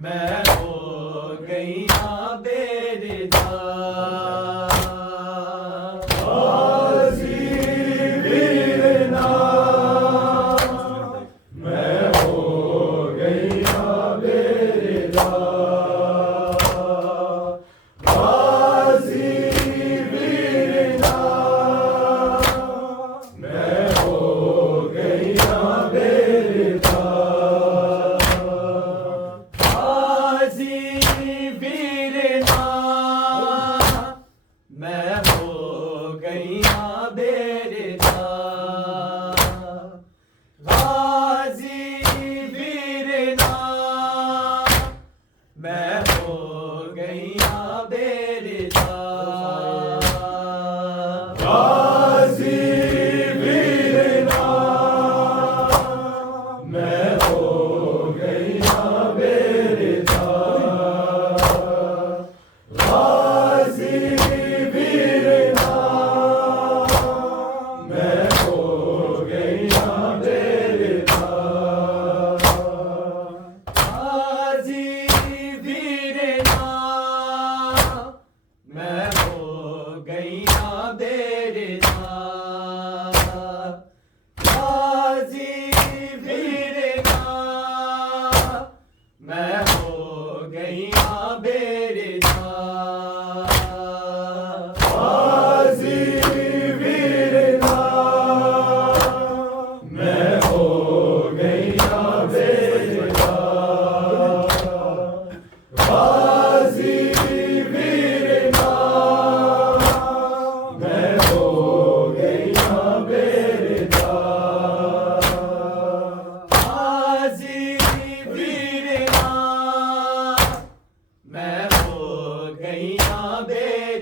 मैं हो गई बेरदा।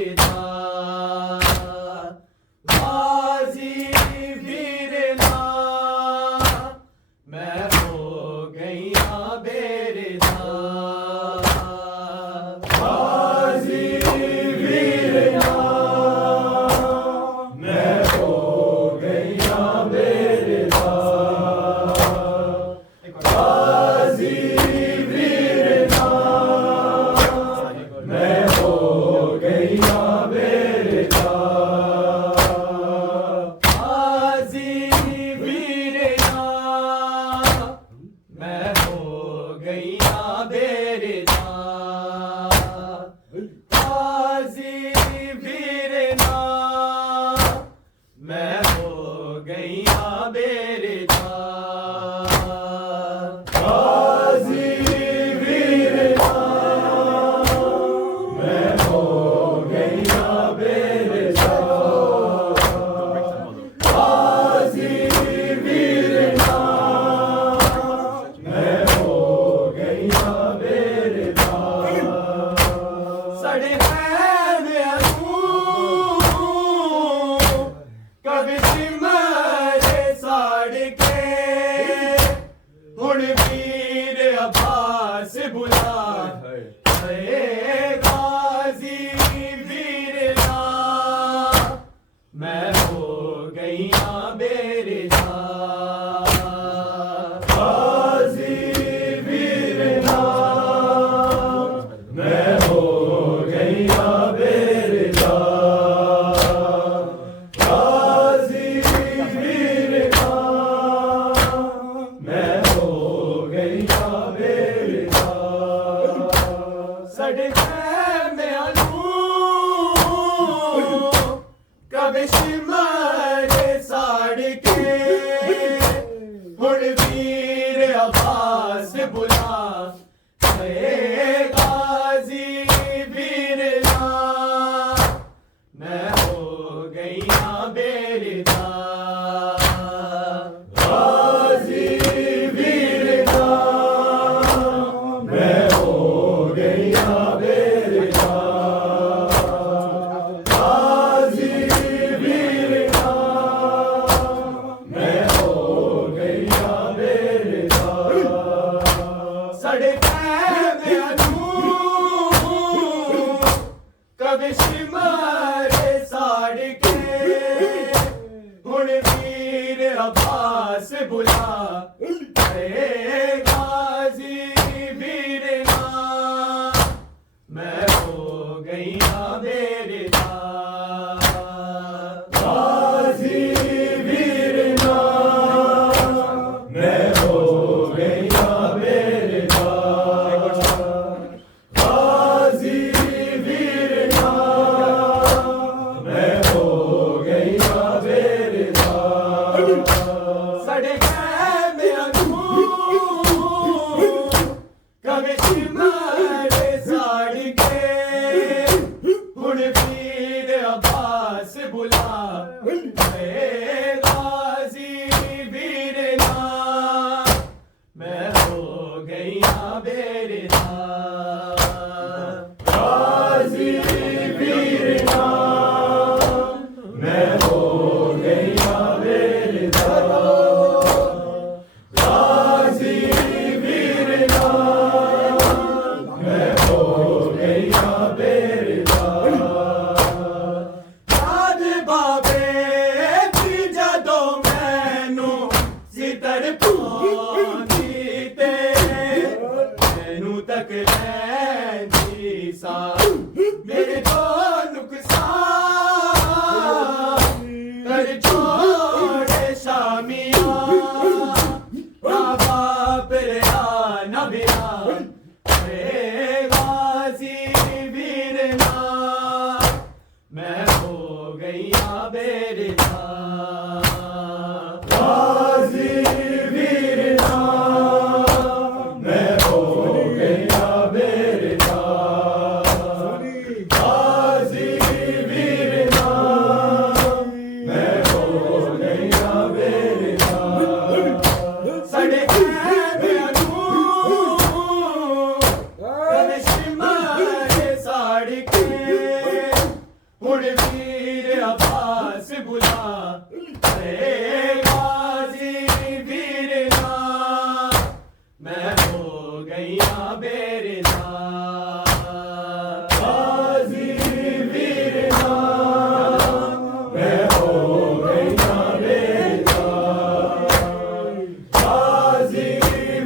बेरदा गाजी वीरना मैं हो गई बेरदा गाजी वीरना मैं हो गई बेरदा गाजी वीरना मैं हो गई बेरदा गाजी वीरना मैं हो गई बेरदा गाजी वीरना मैं हो गई बेरदा गाजी वीरना मैं हो गई बेरदा गाजी वीरना मैं हो गई बेरदा सड़े कभी सिमरे साड़ के हुण वीर अब्बास बुला गाजी वीरना मैं हो गई बेरदा गाजी वीरना मैं हो गई बेरदा गाजी वीरना मैं हो गई बेरदा सड़े में कभी सिमरे साड़ के हुण वीर अब्बास बुला गाजी वीरना मैं हो गई बेरदा गाजी वीरना मैं हो गई बेरदा गाजी वीरना मैं हो गई बेरदा सड़े कभी सिमरे साड़ के हुण वीर अब्बास बुला गाजी वीरना मैं हो गई बेरदा गाजी वीरना मैं हो गई बेरदा गाजी वीरना मैं हो मुड़ वीर अब्बास बुला, अरे गाजी वीरना, मैं हो गईया बेरना, गाजी वीरना, मैं हो गईया बेरना, गाजी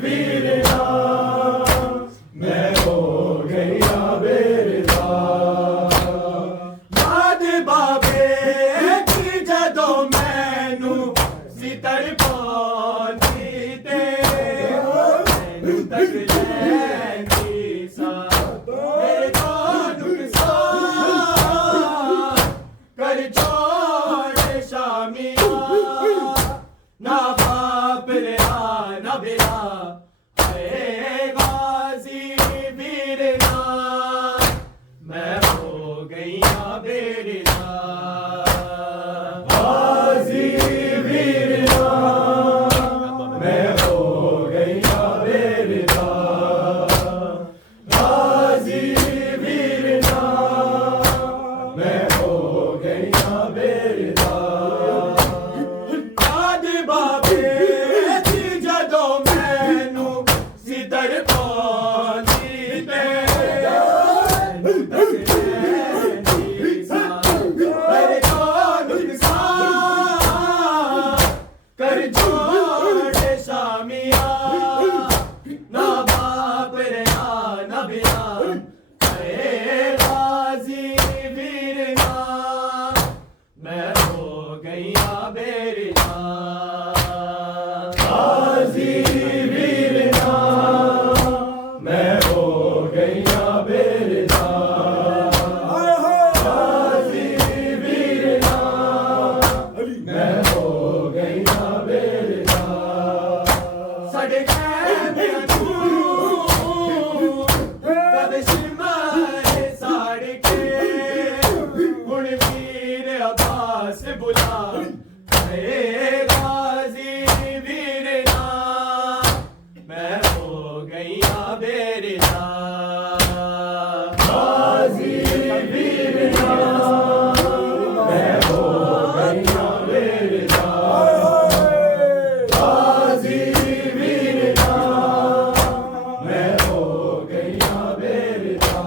वीरना, मैं हो गईया बेरना। याद बाबे की जदों मैनू सितर पाती ते मैनू तक लैंदी सा, मेरे तो नुकसान कर छोड़ शामिया, ना बाप रहा ना बेरा, अरे गाजी वीरना, मैं हो गईया बेरना, गाजी वीरना, मैं हो गईया बेरना, गाजी वीरना, मैं हो गईया बेरना। याद बाबे दी जदों मैनू सितर पाती ते मैनू तक लैंदी सा, मेरे तो नुकसान कर छोड़ शामिया, ना बाप रहा ना बेरा, अरे गाजी वीरना, मैं हो गईया बेरना, गाजी वीरना, मैं हो गईया बेरना, गाजी वीरना, मैं हो गईया बेरना। साडे कहने तू कद सिमाए साड़ के, हुण वीर अब्बास बुला, अरे गाजी वीरना, मैं हो गईया बेरना, गाजी वीरना, मैं हो गईया बेरना, गाजी वीरना, मैं हो गईया बेरना।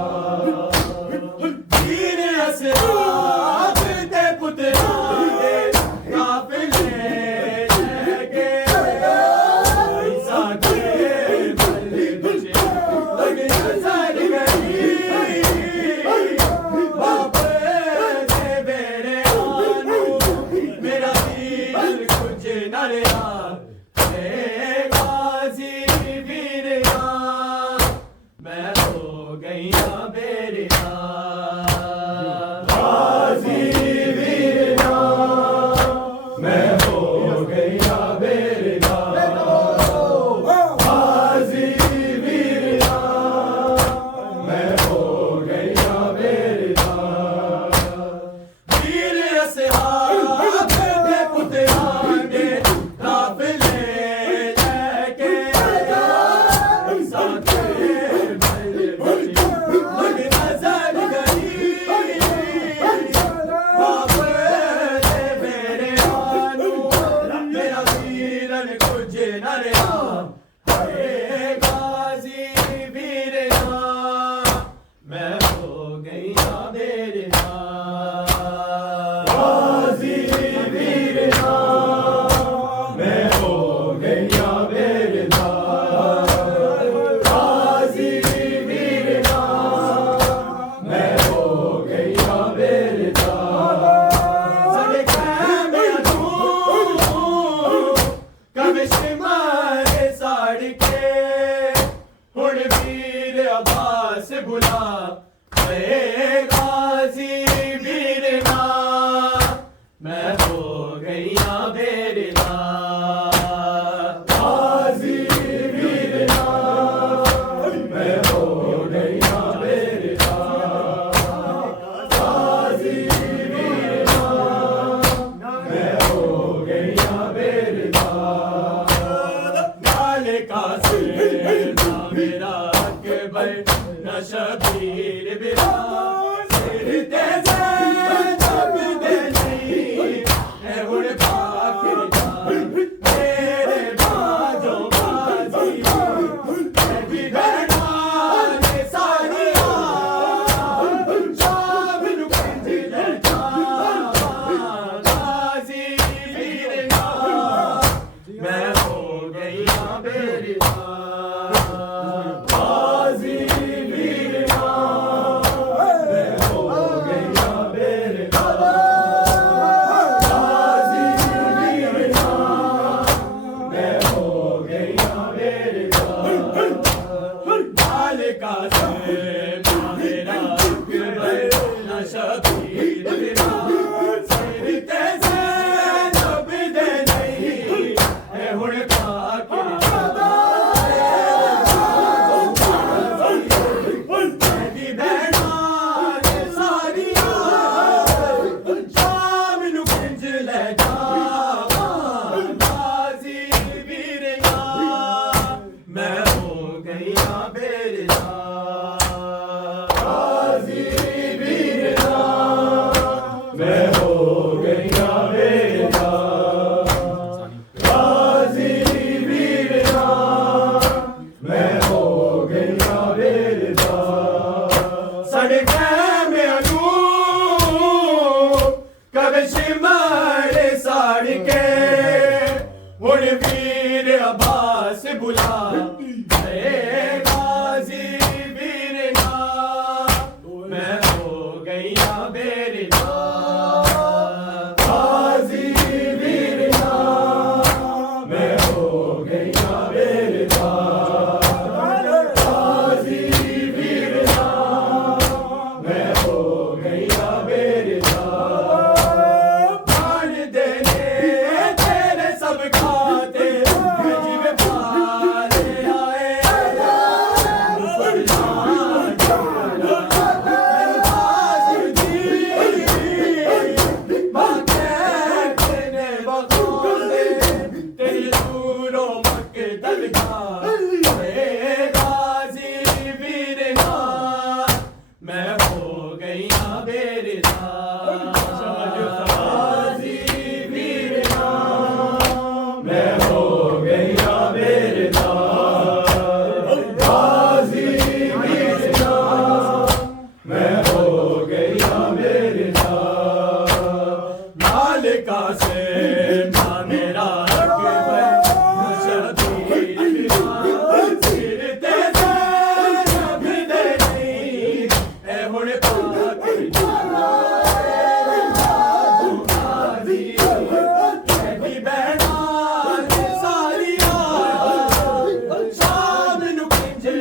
वीर असराफ दे पुत्रा दे काफिले लगे, ऐसा के बल तुझे लग नजर गई, बाप दे बेरे आनू, मेरा दिल कुछ न रहा, हे गाजी वीरना, मैं हो गईया बेरना, गाजी वीरना, मैं हो गईया बेरना, गाजी वीरना, मैं हो गईया बेरना। वीर असहाब दे पुत्रा दे काफिले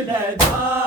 ले जा